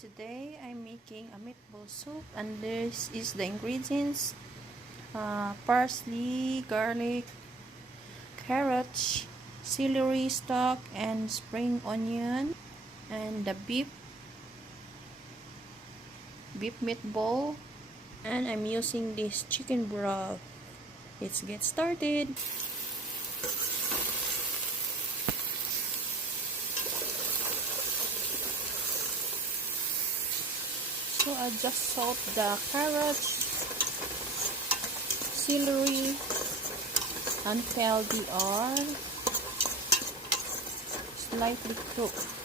Today I'm making a meatball soup, and this is the ingredients: parsley, garlic, carrots, celery stalk, and spring onion, and the beef meatball. And I'm using this chicken broth. Let's get started. So I just salt the carrots, celery until they are slightly cooked.